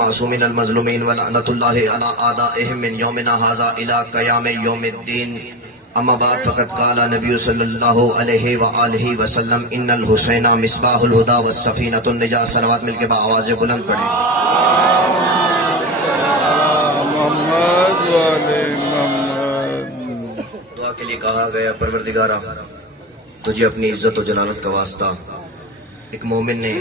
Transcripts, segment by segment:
والمعصومین المظلومین ولعنۃ اللہ علی اعدائهم من یومنا ھذا الی قیام یوم الدین اما بعد فقد قال نبی صلی اللہ علیہ وآلہ وسلم ان الحسین مصباح الہدی والسفینۃ النجاۃ. صلوات مل کے با آواز بلند پڑھیں. دعا کے لیے کہا گیا پروردگارہ تجھے اپنی عزت و جلالت کا واسطہ. ایک مومن نے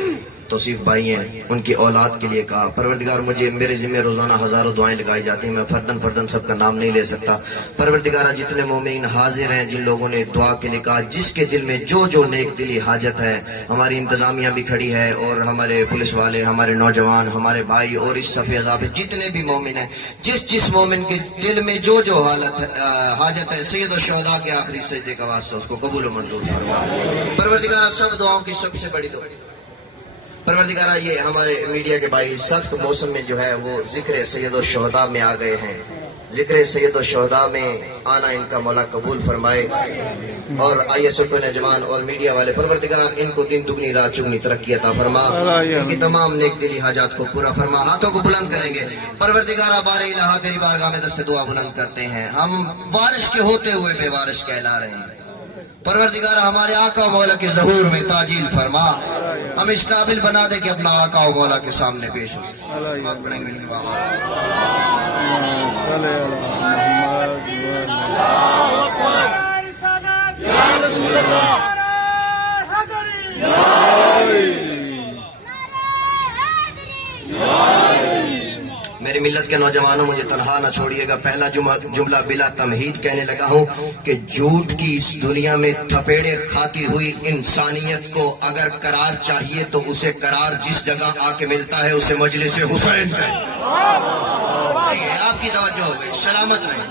توصیف بھائی ہیں ان کی اولاد کے لیے کہا پروردگار مجھے میرے ذمہ روزانہ ہزاروں دعائیں لگائی جاتی ہیں، میں فردن سب کا نام نہیں لے سکتا. پروردگارہ جتنے مومنین حاضر ہیں جن لوگوں نے دعا کے لیے کہا، جس کے دل میں جو نیک دلی حاجت ہے، ہماری انتظامیہ بھی کھڑی ہے اور ہمارے پولیس والے، ہمارے نوجوان، ہمارے بھائی اور اس صف عذاب جتنے بھی مومن ہیں، جس مومن کے دل میں جو حاجت ہے، سید الشہداء کے آخری سجدے کا واسطہ اس کو قبول و منظور فرما. پروردگارہ سب دعاؤں کی سب سے بڑی دعا پروردگارہ یہ ہمارے میڈیا کے بھائی سخت موسم میں جو ہے وہ ذکر سید الشہداء میں آ گئے ہیں. ذکر سید الشہداء میں آنا ان کا مولا قبول فرمائے. اور آئیے سب نوجوان اور میڈیا والے پروردگار ان کو دن دگنی رات چگنی ترقی عطا فرما، ان کی تمام نیک دلی حاجات کو پورا فرما. ہاتھوں کو بلند کریں گے. پروردگارہ بار الہ تیری بارگاہ میں دست دعا بلند کرتے ہیں. ہم وارث کے ہوتے ہوئے بے وارث کہلا رہے ہیں. پروردگار ہمارے آقا و مولا کے ظہور میں تعجیل فرما، ہم اس قابل بنا دے کہ اپنا آقا و مولا کے سامنے پیش ہو. پڑھیں گے میری ملت کے نوجوانوں مجھے تنہا نہ چھوڑیے گا. پہلا جملہ بلا تمہید کہنے لگا ہوں کہ جھوٹ کی اس دنیا میں تھپیڑے کھاتی ہوئی انسانیت کو اگر قرار چاہیے تو اسے قرار جس جگہ آ کے ملتا ہے اسے مجلس حسین کہتے ہیں. آپ کی توجہ ہو گئی. سلامت رہیں.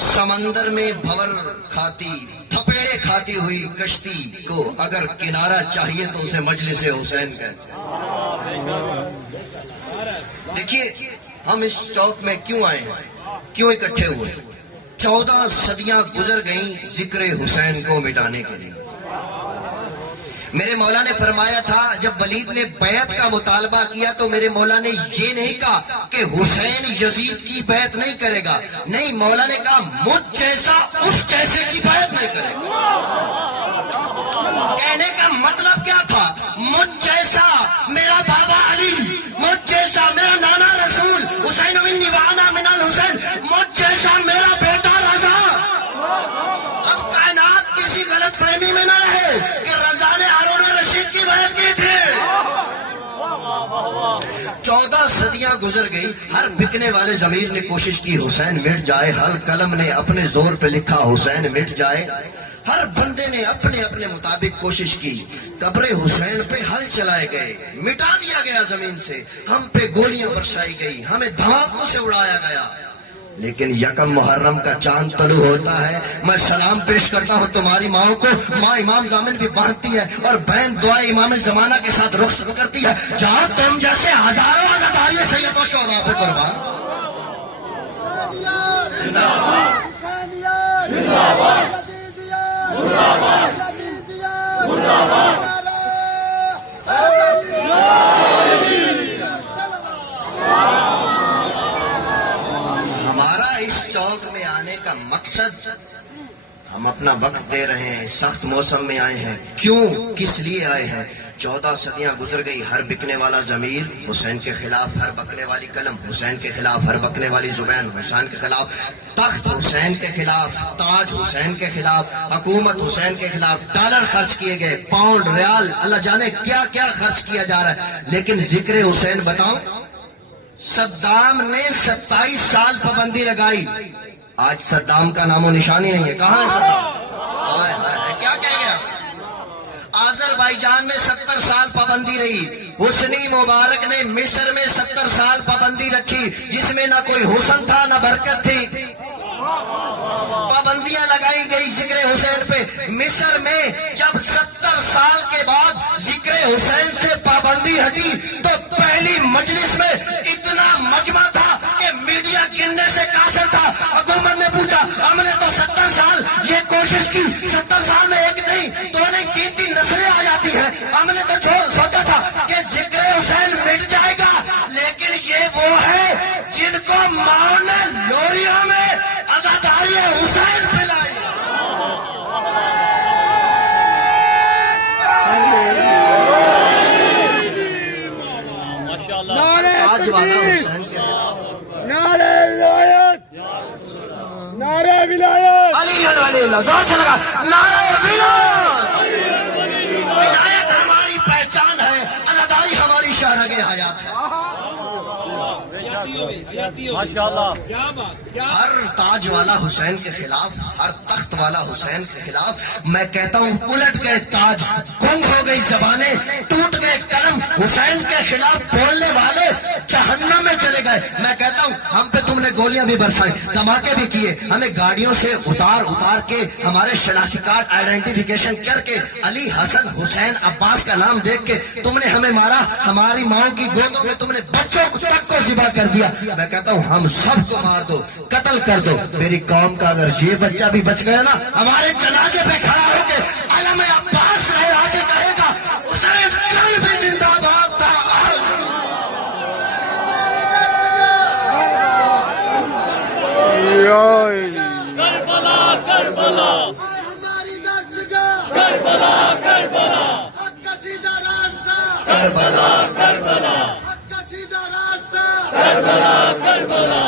سمندر میں بھور کھاتی تھپیڑے کھاتی ہوئی کشتی کو اگر کنارہ چاہیے تو اسے مجلس حسین کہتے ہیں. دیکھیے ہم اس چوک میں کیوں آئے ہیں، کیوں اکٹھے ہوئے. 14 صدیاں گزر گئیں ذکر حسین کو مٹانے کے لیے. میرے مولا نے فرمایا تھا جب ولید نے بیعت کا مطالبہ کیا تو میرے مولا نے یہ نہیں کہا کہ حسین یزید کی بیعت نہیں کرے گا، نہیں، مولا نے کہا مجھ جیسا اس جیسے کی بیعت نہیں کرے گا. کہنے کا مطلب کیا تھا؟ مجھ جیسا میرا بابا علی، مجھ جیسا میرا نانا رسول حسین منی وانا من الحسین، مجھ جیسا میرا بیٹا رضا. اب کائنات کسی غلط فہمی میں نہ رہے کہ رضا نے ہارون رشید کی بیعت کی تھی. 14 صدیاں گزر گئی. ہر بکنے والے ضمیر نے کوشش کی حسین مٹ جائے. ہر قلم نے اپنے زور پہ لکھا حسین مٹ جائے. ہر بندے نے اپنے مطابق کوشش کی. قبر حسین پہ ہل چلائے گئے، مٹا دیا گیا زمین سے. ہم پہ گولیاں برسائی گئی، ہمیں دھماکوں سے اڑایا گیا. لیکن یکم محرم کا چاند طلوع ہوتا ہے. میں سلام پیش کرتا ہوں تمہاری ماں کو. ماں امام زامن بھی باندھتی ہے اور بہن دعا امام زمانہ کے ساتھ رخصت کرتی ہے. جہاں تم جیسے ہزاروں عزاداری سید و شہداء پہ قربان. ہمارا اس چوک میں آنے کا مقصد، ہم اپنا وقت دے رہے ہیں، سخت موسم میں آئے ہیں. کیوں، کس لیے آئے ہیں؟ 14 صدیاں گزر گئی. ہر بکنے والا ضمیر حسین کے خلاف، ہر بکنے والی قلم حسین کے خلاف، ہر بکنے والی زبان حسین کے خلاف، تخت حسین کے خلاف، تاج حسین کے خلاف، حکومت حسین کے خلاف. ڈالر خرچ کیے گئے، پاؤنڈ، ریال، اللہ جانے کیا کیا خرچ کیا جا رہا ہے. لیکن ذکر حسین بتاؤ، صدام نے 27 سال پابندی لگائی. آج صدام کا نام و نشانی نہیں ہے. کہاں ہے صدام؟ کیا کہہ گیا؟ آذربائیجان میں 70 سال پابندی رہی. حسنی مبارک نے مصر میں 70 سال پابندی رکھی جس میں نہ کوئی حسن تھا نہ برکت تھی. پابندیاں لگائی گئی ذکر حسین پہ. مصر میں جب 70 سال کے بعد ذکر حسین سے پابندی ہٹی تو پہلی مجلس میں اتنا مجمع تھا کہ میڈیا گننے سے قاصر تھا. حکومت نے پوچھا، ہم نے تو 70 سال یہ کوشش کی، 70 سال میں ایک نہیں 2 نہیں 3 نسلیں آ جاتی ہیں. ہم نے تو سوچا تھا کہ ذکر حسین مٹ جائے گا، کو ماں نے لوریوں میں عزاداری حسین پلائی. تاج والا حسین کے نعرہ ولایت، نعرہ ولایت، علی ولی اللہ، زور سے لگا نعرہ ولایت. ولایت ہماری پہچان ہے، عزاداری ہماری شاہرگ حیات ہے. ماشاءاللہ. ہر تاج والا حسین کے خلاف، ہر تخت والا حسین کے خلاف میں کہتا ہوں الٹ گئے تاج، گنگ ہو گئی زبانیں، ٹوٹ گئے قلم. حسین کے خلاف بولنے والے جہنم میں چلے گئے. میں کہتا ہوں ہم پہ تم نے گولیاں بھی برسائی، دھماکے بھی کیے، ہمیں گاڑیوں سے اتار کے ہمارے شناختی کارڈ آئیڈینٹیفیکیشن کر کے علی، حسن، حسین، عباس کا نام دیکھ کے تم نے ہمیں مارا. ہماری ماؤں کی گودوں میں تم نے بچوں تک کو ذبح کر دیا. میں کہتا ہوں ہم سب کو مار دو، قتل کر دو. میری قوم کا اگر یہ بچہ بھی بچ گیا نا، ہمارے جنازے پہ کھڑا ہو کے علم عباس لہرا کے کہے گا حسین کل بھی زندہ باد تھا. کربلا کربلا ہماری درسگاہ، کربلا کربلا حق کا سیدھا راستہ، کربلا کربلا حق کا سیدھا راستہ. کربلا کربلا.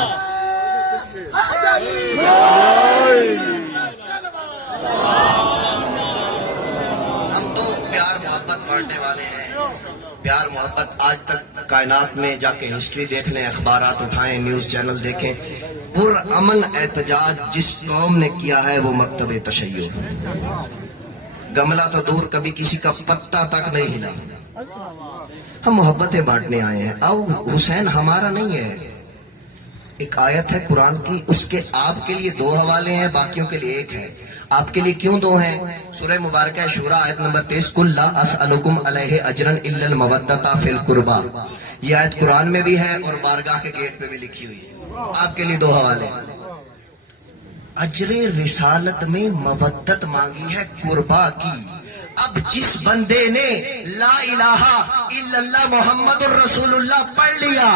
حیدری ہم تو پیار محبت بانٹنے والے ہیں. پیار محبت آج تک کائنات میں جا کے ہسٹری دیکھ لیں، اخبارات اٹھائیں، نیوز چینل دیکھیں، پرامن احتجاج جس قوم نے کیا ہے وہ مکتب تشیع. گملہ تو دور، کبھی کسی کا پتہ تک نہیں ہلا. ہم محبتیں بانٹنے آئے ہیں. آؤ، حسین ہمارا نہیں ہے. ایک آیت ہے قرآن کی، اس کے آپ کے لیے 2 حوالے ہیں، باقیوں کے لیے 1 ہے. آپ کے لیے کیوں 2 ہیں؟ سورہ مبارکہ شورى آیت نمبر 23، قل لا اسألکم علیہ اجرا الا المودۃ فی القربى. یہ آیت قرآن میں بھی ہے اور بارگاہ کے گیٹ پہ بھی لکھی ہوئی ہے. آپ کے لیے 2 حوالے. اجر رسالت میں مودت مانگی ہے قربا کی. اب جس بندے نے لا الہ الا اللہ محمد الرسول اللہ پڑھ لیا،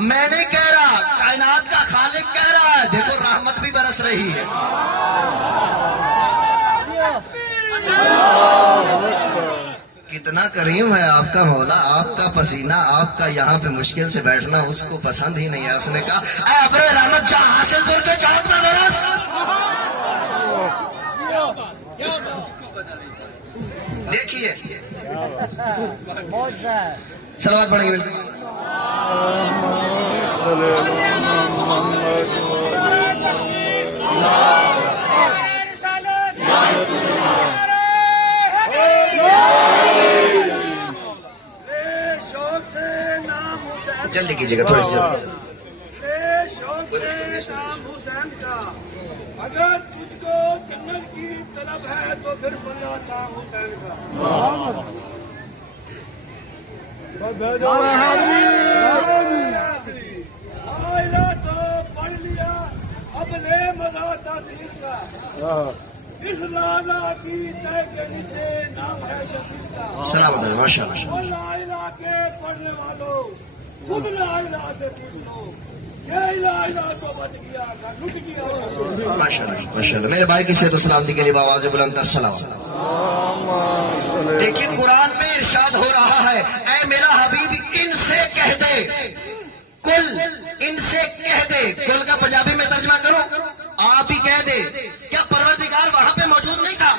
میں نہیں کہہ رہا، کائنات کا خالق کہہ رہا ہے، دیکھو رحمت بھی برس رہی ہے. کتنا کریم ہے آپ کا مولا. آپ کا پسینہ، آپ کا یہاں پہ مشکل سے بیٹھنا اس کو پسند ہی نہیں ہے. اس نے کہا اے ابر رحمت جہاں حاصل پور کے چوک میں برس. دیکھیے صلوات پڑھیں گے بالکل. جلدی کیجیے گا تھوڑی سی جلدی. شوق سے نام حسین کا، اگر تجھ کو جنت کی طلب ہے تو پھر بننا نام حسین کا. آئلہ تو پڑھ لیا، اب لے مزہ تاثیر کا. اس لالا کی تہ کے نیچے نام ہے شبیر کا. سلامت ہے، ماشاء اللہ. اور لا الہ کے پڑھنے والوں خود لا الہ سے پوچھ لو، یہ لا الہ تو بچ گیا تھا، لٹ گیا شبیر. ماشاء اللہ ماشاء اللہ. میرے بھائی کی صحت و سلامتی کے لیے آواز بلند تر سلام. دیکھیے قرآن میں ارشاد ہو رہا ہے، اے میرا حبیب ان سے کہہ دے، کل ان سے کہہ دے. کل کا پنجابی میں ترجمہ کرو، آپ ہی کہہ دے. کیا پروردگار وہاں پہ موجود نہیں تھا؟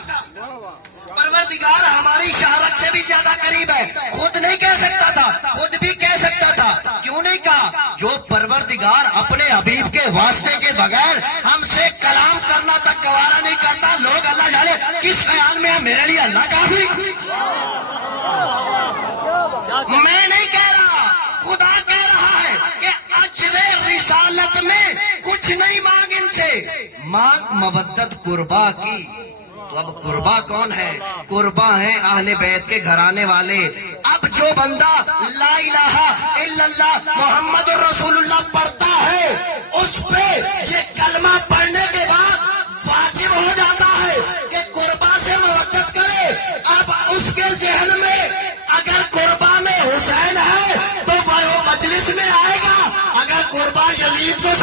پروردگار ہماری شہرت سے بھی زیادہ قریب ہے. خود نہیں کہہ سکتا تھا؟ خود بھی کہہ سکتا تھا. کیوں نہیں کہا؟ جو پروردگار اپنے حبیب کے واسطے کے بغیر ہم سے کلام کرنا تک گوارا نہیں کرتا، لوگ اللہ جانے کس خیال میں ہے میرے لیے اللہ کافی. میں نہیں کہہ رہا، خدا کہہ رہا ہے کہ اجر رسالت میں کچھ نہیں مانگ ان سے، مانگ مودت قربا کی. تو اب قربا کون ہے؟ قربا ہیں اہل بیت کے گھرانے والے. اب جو بندہ لا الہ الا اللہ محمد الرسول اللہ پڑھتا ہے، اس پہ یہ کلمہ پڑھنے کے بعد واجب ہو جاتا ہے کہ قربا سے مودت کرے. اب اس کے ذہن میں اگر قربا میں حسین ہے تو وہ مجلس میں آئے گا، اگر قربا یزید کو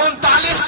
39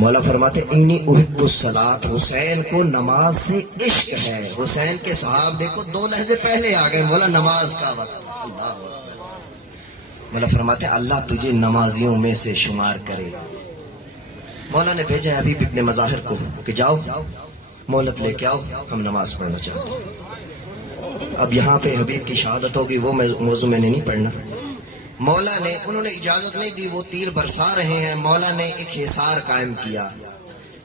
مولا فرماتے انی احب الصلاۃ، حسین کو نماز سے عشق ہے. حسین کے صحاب دیکھو 2 لہجے پہلے آ گئے، مولا نماز کا وقت. اللہ اکبر. مولا فرماتے اللہ تجھے نمازیوں میں سے شمار کرے. مولا نے بھیجا ہے حبیب ابن مظاہر کو کہ جاؤ مہلت لے کے آؤ، ہم نماز پڑھنا چاہتے ہیں. اب یہاں پہ حبیب کی شہادت ہوگی، وہ موضوع میں نے نہیں پڑھنا. مولا نے انہوں نے اجازت نہیں دی، وہ تیر برسا رہے ہیں. مولا نے ایک حصار قائم کیا.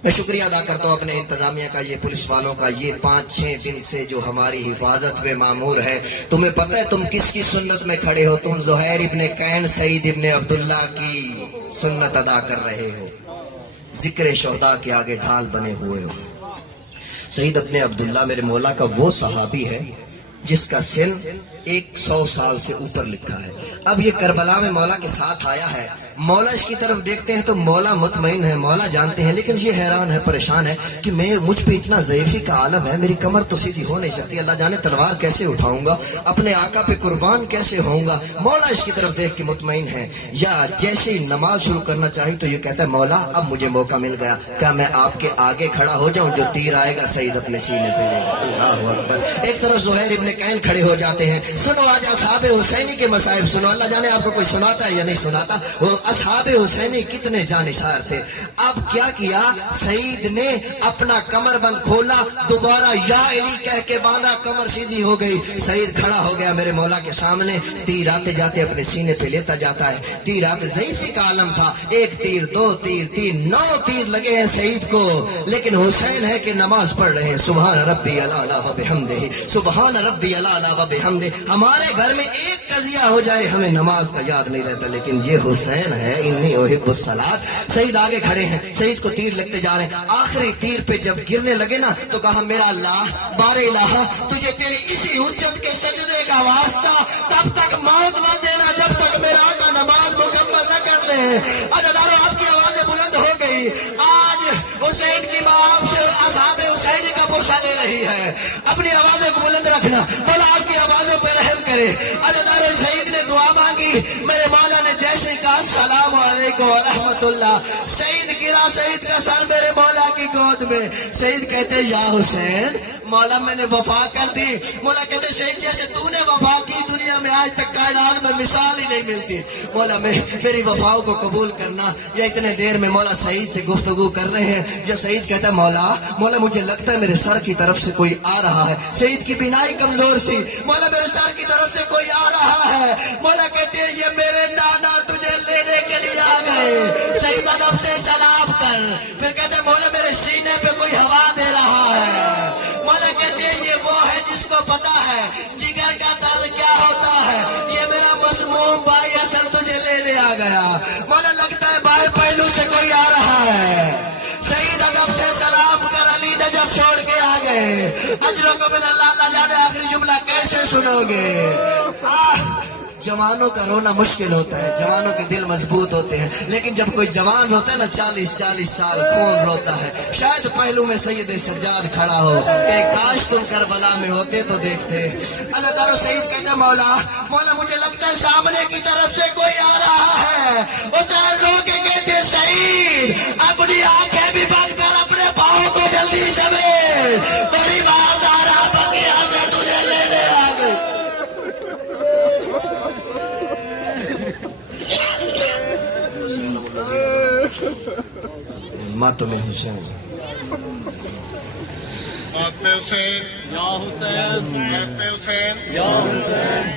میں شکریہ ادا کرتا ہوں اپنے انتظامیہ کا، یہ پولیس والوں کا، یہ 5-6 دن سے جو ہماری حفاظت میں مامور ہے. تمہیں پتہ ہے تم کس کی سنت میں کھڑے ہو؟ تم زہیر ابن قین سعید ابن عبداللہ کی سنت ادا کر رہے ہو. ذکر شہداء کے آگے ڈھال بنے ہوئے ہو. سعید ابن عبداللہ میرے مولا کا وہ صحابی ہے جس کا سن 100 سال سے اوپر لکھا ہے. اب یہ کربلا میں مولا کے ساتھ آیا ہے. مولا اس کی طرف دیکھتے ہیں تو مولا مطمئن ہے، مولا جانتے ہیں، لیکن یہ حیران ہے، پریشان ہے کہ مجھ پہ اتنا ضعیفی کا عالم ہے، میری کمر تو سیدھی ہو نہیں سکتی، اللہ جانے تلوار کیسے اٹھاؤں گا، اپنے آقا پہ قربان کیسے ہوں گا. مولا اس کی طرف دیکھ کے مطمئن ہے. یا جیسے ہی نماز شروع کرنا چاہی تو یہ کہتا ہے مولا اب مجھے موقع مل گیا، کیا میں آپ کے آگے کھڑا ہو جاؤں؟ جو تیر آئے گا سعید اپنے سینے پہ لے گا. اللہ اکبر. ایک طرف زہیر ابن قین کھڑے ہو جاتے ہیں. سنو آج اصحاب حسینی کے مصائب سنو. اللہ جانے آپ کو کوئی سناتا ہے یا نہیں سناتا. وہ اصحاب حسینی کتنے جانثار تھے. اب کیا کیا سعید نے؟ اپنا کمر بند کھولا، دوبارہ یا علی کہہ کے باندھا، کمر سیدھی ہو گئی. سعید کھڑا ہو گیا میرے مولا کے سامنے. تیر آتے جاتے اپنے سینے پہ لیتا جاتا ہے. تیر آتے ضعیفی کا عالم تھا. 1 تیر 2 تیر 3 9 تیر لگے ہیں سعید کو، لیکن حسین ہے کہ نماز پڑھ رہے ہیں. سبحان ربی الاعلی و بحمدہ، سبحان ربی الاعلی و بحمدہ. ہمارے گھر میں ایک قضیہ ہو جائے ہمیں نماز کا یاد نہیں رہتا، لیکن یہ حسین ہے. انی احب الصلاۃ. سعید آگے کھڑے ہیں، سعید کو تیر لگتے جا رہے ہیں. آخری تیر پہ جب گرنے لگے نا تو کہا میرا اللہ بار الہ تجھے تیری اسی حجت کے سجدے کا واسطہ تب تک موت نہ دینا جب تک میرا آقا نماز مکمل نہ کر لے. عزیزانو آپ کی آوازیں بلند ہو گئی. آج حسین کی ماں آپ سے اصحاب حسینی کا پرسہ لے رہی ہے. اپنی آوازیں کو بلند رکھنا، مولا آپ کی آوازوں پہ رحم کرے. عزیزانو سعید نے دعا مانگی، میرے مولا نے جیسے کہا السلام علیکم ورحمۃ اللہ. سعید گرا، سعید کا سر میرے مولا کی گود میں. سعید کہتے یا حسین مولا میں نے وفا کر دی. مولا کہتے سعید جیسے تو نے وفا کی دنیا میں آج تک کائنات میں مثال ہی نہیں ملتی. مولا میری وفاؤں کو قبول کرنا. یا اتنے دیر میں مولا سعید سے گفتگو کر رہے ہیں. یا سعید کہتا ہے مولا مجھے لگتا ہے میرے سر کی طرف سے کوئی آ رہا ہے. سعید کی بینائی کمزور تھی. مولا میرے سر کی طرف سے کوئی آ رہا ہے. مولا کہتے ہیں یہ میرے نانا تجھے لینے کے لیے آ گئے. سعید ادب سے سلام کر. پھر کہتے ہیں مولا میرے سینے پہ کوئی ہوا دے رہا ہے. مولا کہتے ہیں یہ وہ ہے جس کو پتا ہے جگر کا درد کیا ہوتا ہے. یہ میرا مسموم بھائی حسن تجھے لینے آ گیا. مولا لگتا ہے بائیں پہلو سے کوئی آ رہا ہے. سعید ادب سے سلام کر علی نجف چھوڑ کے آ گئے. اجروں کو من اللہ جانے آخری جملہ کیسے سنو گے. جوانوں کا رونا مشکل ہوتا ہے، جوانوں کے دل مضبوط ہوتے ہیں، لیکن جب کوئی جوان ہوتا ہے نا 40 سال خون روتا ہے. شاید پہلو میں سید سجاد کھڑا ہو کہ کاش تم کربلا میں ہوتے تو دیکھتے. اللہ تعالیٰ سعید کہتا مولا مجھے لگتا ہے سامنے کی طرف سے کوئی آ رہا ہے. وہ چار لوگ کہتے سعید اپنی آنکھیں بھی بند کر، اپنے پاؤں کو جلدی سمیٹ، تیری باز آ رہا بقیہ سے تجھے لینے آ گئی. ماتم حسین ماتم حسین یا حسین ماتم حسین یا حسین